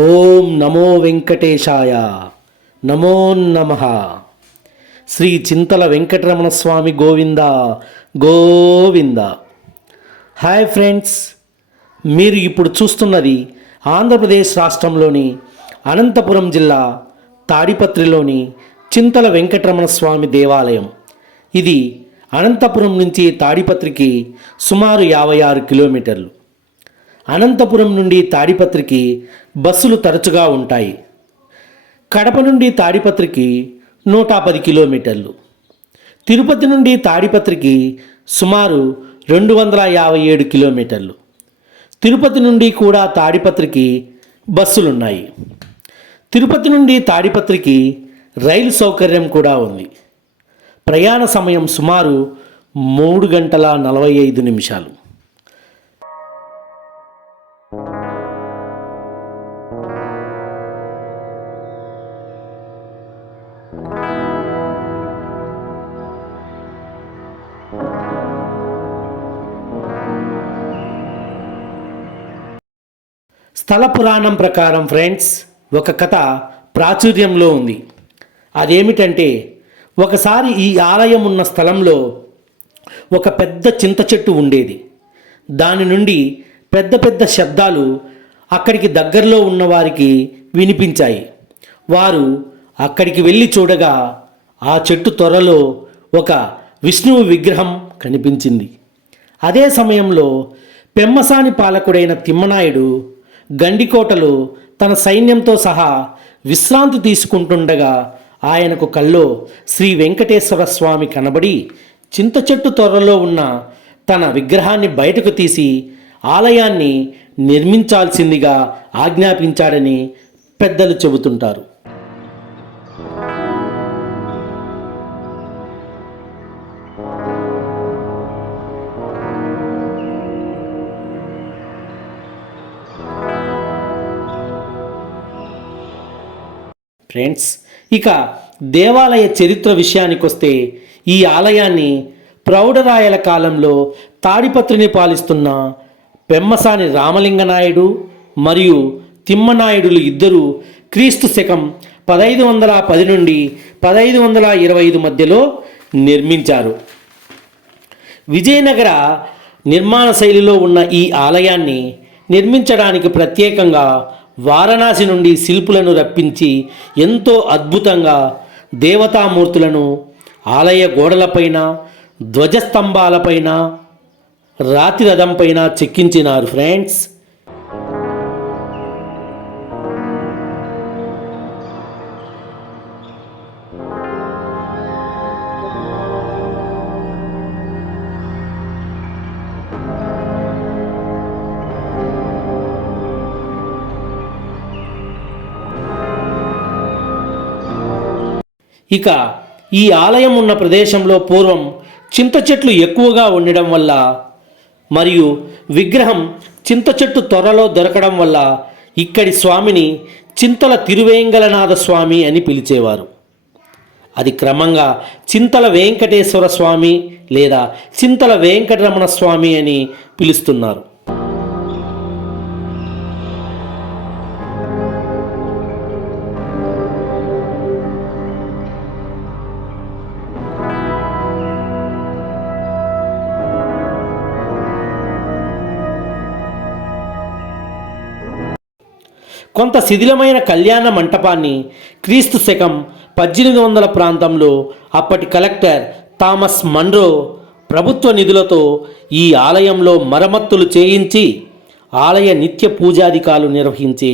ఓం నమో వెంకటేశాయ. నమో నమః. శ్రీ చింతల వెంకటరమణ స్వామి Govinda Govinda. Hi friends, మీరు ఇప్పుడు చూస్తున్నది ఆంధ్రప్రదేశ్ రాష్ట్రంలోని అనంతపురం జిల్లా తాడిపత్రిలోని చింతల వెంకటరమణ స్వామి దేవాలయం. ఇది అనంతపురం నుంచి తాడిపత్రికి సుమారు 56 కిలోమీటర్లు. అనంతపురం నుండి తాడిపత్రికి బస్సులు తరచుగా ఉంటాయి. కడప నుండి తాడిపత్రికి 110 కిలోమీటర్లు. తిరుపతి నుండి తాడిపత్రికి సుమారు 257 కిలోమీటర్లు. తిరుపతి నుండి కూడా తాడిపత్రికి బస్సులున్నాయి. తిరుపతి నుండి తాడిపత్రికి రైలు సౌకర్యం కూడా ఉంది. ప్రయాణ సమయం సుమారు 3 గంటల 45 నిమిషాలు. స్థల పురాణం ప్రకారం ఫ్రెండ్స్, ఒక కథ ప్రాచుర్యంలో ఉంది. అదేమిటంటే, ఒకసారి ఈ ఆలయం ఉన్న స్థలంలో ఒక పెద్ద చింత చెట్టు ఉండేది. దాని నుండి పెద్ద పెద్ద శబ్దాలు అక్కడికి దగ్గరలో ఉన్నవారికి వినిపించాయి. వారు అక్కడికి వెళ్ళి చూడగా ఆ చెట్టు త్వరలో ఒక విష్ణువు విగ్రహం కనిపించింది. అదే సమయంలో పెమ్మసాని పాలకుడైన తిమ్మనాయుడు గండికోటలో తన సైన్యంతో సహా విశ్రాంతి తీసుకుంటుండగా ఆయనకు కల్లో శ్రీ వెంకటేశ్వర స్వామి కనబడి చింత చెట్టు త్వరలో ఉన్న తన విగ్రహాన్ని బయటకు తీసి ఆలయాన్ని నిర్మించాల్సిందిగా ఆజ్ఞాపించాడని పెద్దలు చెబుతుంటారు. ఫ్రెండ్స్, ఇక దేవాలయ చరిత్ర విషయానికి వస్తే, ఈ ఆలయాన్ని ప్రౌఢరాయల కాలంలో తాడిపత్రిని పాలిస్తున్న పెమ్మసాని రామలింగనాయుడు మరియు తిమ్మనాయుడులు ఇద్దరు క్రీస్తు శకం 1510 నుండి 1525 మధ్యలో నిర్మించారు. విజయనగర నిర్మాణ శైలిలో ఉన్న ఈ ఆలయాన్ని నిర్మించడానికి ప్రత్యేకంగా వారణాసి నుండి శిల్పులను రప్పించి ఎంతో అద్భుతంగా దేవతామూర్తులను ఆలయ గోడలపైన, ధ్వజస్తంభాలపైన, రాతి రథంపైన చెక్కించినారు ఫ్రెండ్స్. ఇక ఈ ఆలయం ఉన్న ప్రదేశంలో పూర్వం చింత చెట్లు ఎక్కువగా ఉండడం వల్ల మరియు విగ్రహం చింత చెట్టు త్వరలో దొరకడం వల్ల ఇక్కడి స్వామిని చింతల తిరువేంగలనాథ స్వామి అని పిలిచేవారు. అది క్రమంగా చింతల వెంకటేశ్వర స్వామి లేదా చింతల వెంకటరమణ స్వామి అని పిలుస్తున్నారు. కొంత శిథిలమైన కళ్యాణ మంటపాన్ని క్రీస్తు శకం 1800 ప్రాంతంలో అప్పటి కలెక్టర్ థామస్ మన్రో ప్రభుత్వ నిధులతో ఈ ఆలయంలో మరమ్మతులు చేయించి ఆలయ నిత్య పూజాధికాలు నిర్వహించే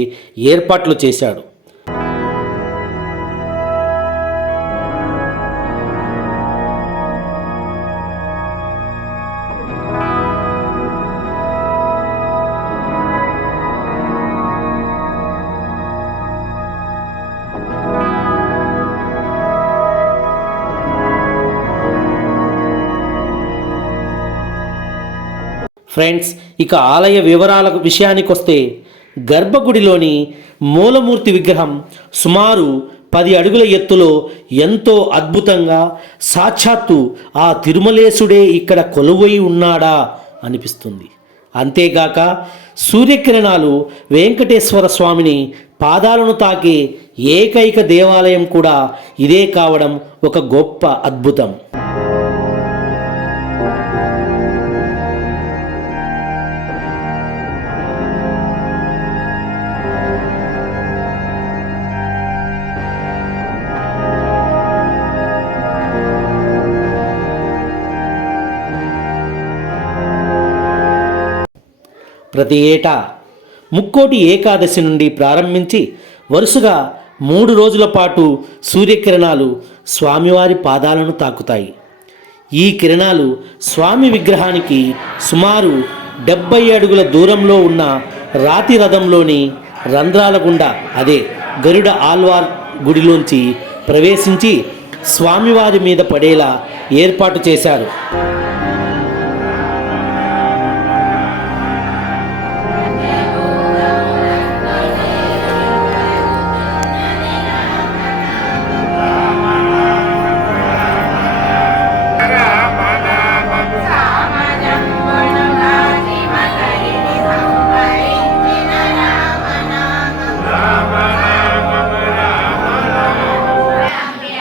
ఏర్పాట్లు చేశాడు. ఫ్రెండ్స్, ఇక ఆలయ వివరాల విషయానికి వస్తే, గర్భగుడిలోని మూలమూర్తి విగ్రహం సుమారు 10 అడుగుల ఎత్తులో ఎంతో అద్భుతంగా సాక్షాత్తు ఆ తిరుమలేశుడే ఇక్కడ కొలువై ఉన్నాడా అనిపిస్తుంది. అంతేగాక సూర్యకిరణాలు వెంకటేశ్వర స్వామిని పాదాలను తాకే ఏకైక దేవాలయం కూడా ఇదే కావడం ఒక గొప్ప అద్భుతం. ప్రతి ఏటా ముక్కోటి ఏకాదశి నుండి ప్రారంభించి వరుసగా 3 రోజుల పాటు సూర్యకిరణాలు స్వామివారి పాదాలను తాకుతాయి. ఈ కిరణాలు స్వామి విగ్రహానికి సుమారు 70 అడుగుల దూరంలో ఉన్న రాతి రథంలోని రంధ్రాల గుండా, అదే గరుడ ఆల్వార్ గుడిలోంచి ప్రవేశించి స్వామివారి మీద పడేలా ఏర్పాటు చేశారు.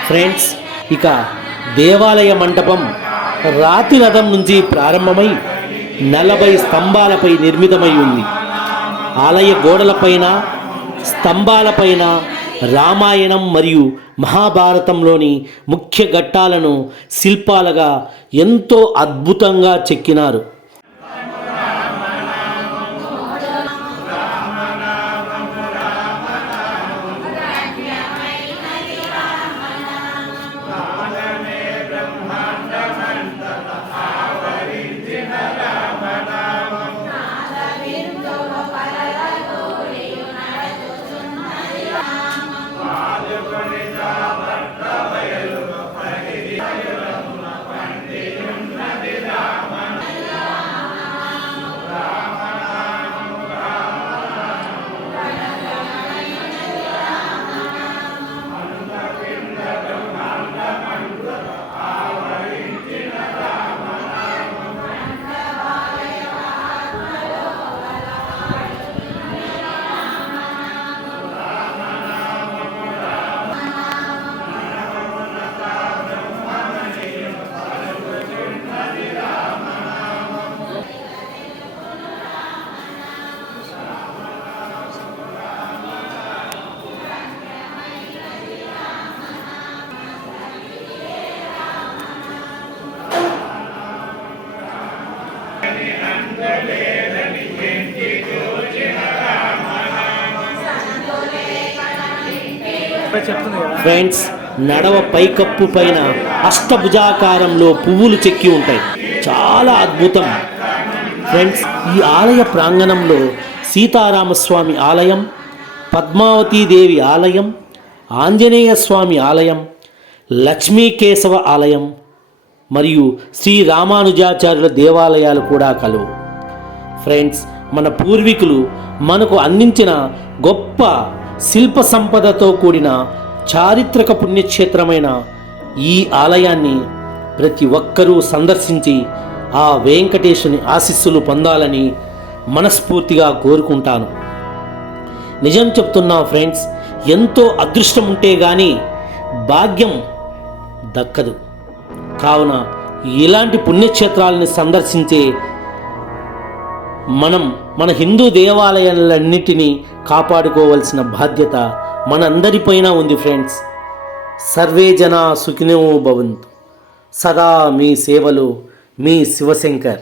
ఫ్రెండ్స్, ఇక దేవాలయ మంటపం రాతి రథం నుంచి ప్రారంభమై 40 స్తంభాలపై నిర్మితమై ఉంది. ఆలయ గోడలపైన, స్తంభాలపైన రామాయణం మరియు మహాభారతంలోని ముఖ్య ఘట్టాలను శిల్పాలుగా ఎంతో అద్భుతంగా చెక్కినారు. ఫ్రెండ్స్, నడవ పైకప్పు పైన అష్టభుజాకారంలో పువ్వులు చెక్కి ఉంటాయి. చాలా అద్భుతం. ఫ్రెండ్స్, ఈ ఆలయ ప్రాంగణంలో సీతారామస్వామి ఆలయం, పద్మావతీదేవి ఆలయం, ఆంజనేయ స్వామి ఆలయం, లక్ష్మీకేశవ ఆలయం మరియు శ్రీ రామానుజాచార్యుల దేవాలయాలు కూడా కలవు. ఫ్రెండ్స్, మన పూర్వీకులు మనకు అందించిన గొప్ప శిల్ప సంపదతో కూడిన చారిత్రక పుణ్యక్షేత్రమైన ఈ ఆలయాన్ని ప్రతి ఒక్కరూ సందర్శించి ఆ వెంకటేశుని ఆశీస్సులు పొందాలని మనస్ఫూర్తిగా కోరుకుంటాను. నిజం చెప్తున్నా ఫ్రెండ్స్, ఎంతో అదృష్టం ఉంటే కానీ భాగ్యం దక్కదు. కావున ఇలాంటి పుణ్యక్షేత్రాలను సందర్శించే మనం మన హిందూ దేవాలయాలన్నిటినీ కాపాడుకోవాల్సిన బాధ్యత మనందరిపైన ఉంది. ఫ్రెండ్స్, సర్వే జనా సుఖినో భవంతు. సదా మీ సేవలో మీ శివశంకర్.